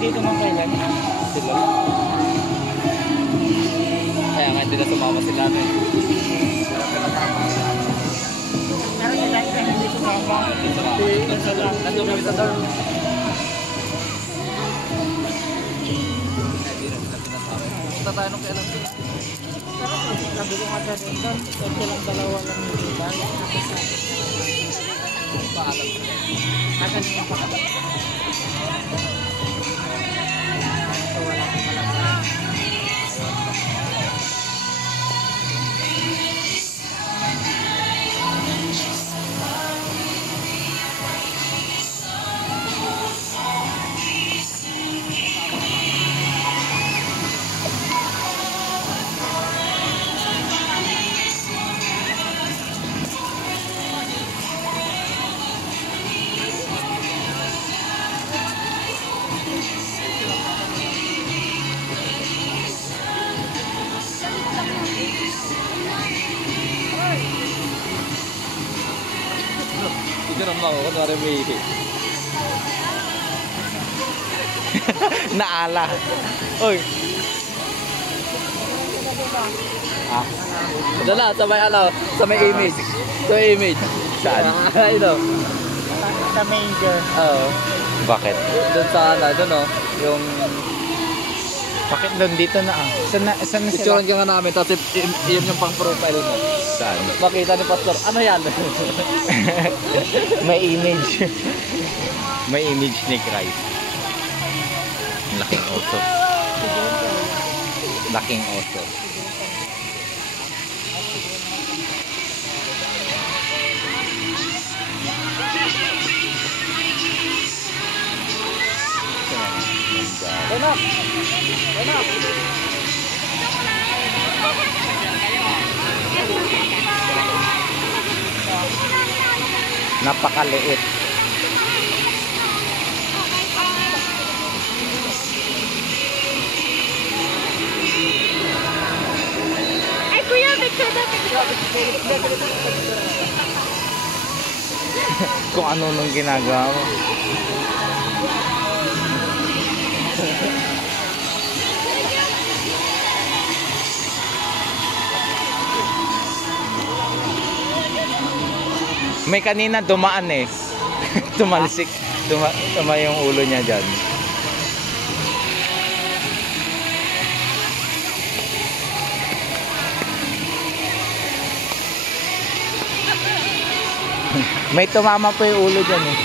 dito man kailan? Sila. Kaya nga hindi na sumama sila namin. Pero yung last time hindi sumama. Nandun kami sa dorm. Punta tayo nung kailan. Pero sabi ko nga sa doon, ito lang dalawa lang yung iba. Paalam. Asan yung pakabat? So wala akong malabas. Ganun lang ako, kunwari may ihi. Naala. Uy. Ah. Ito na, sa may ano, sa may image. Sa may image. Saan? Ito. Sa major. Oo. Bakit? Doon sa ano, doon o. Yung... Bakit doon dito na ah? Saan na sila? Picturean ka nga namin, tapos yun yung pang profile mo. Saan? Makita ni Pastor, ano yan? May image. May image ni Christ. Laking oso. Laking oso. Enak! Enak! Napakaliit. Ay, kuya, picture na, picture. Kung ano nung ginagawa mo. May kanina dumaan eh. Tumalsik. Tuma yung ulo niya dyan. May tumama po yung ulo dyan eh.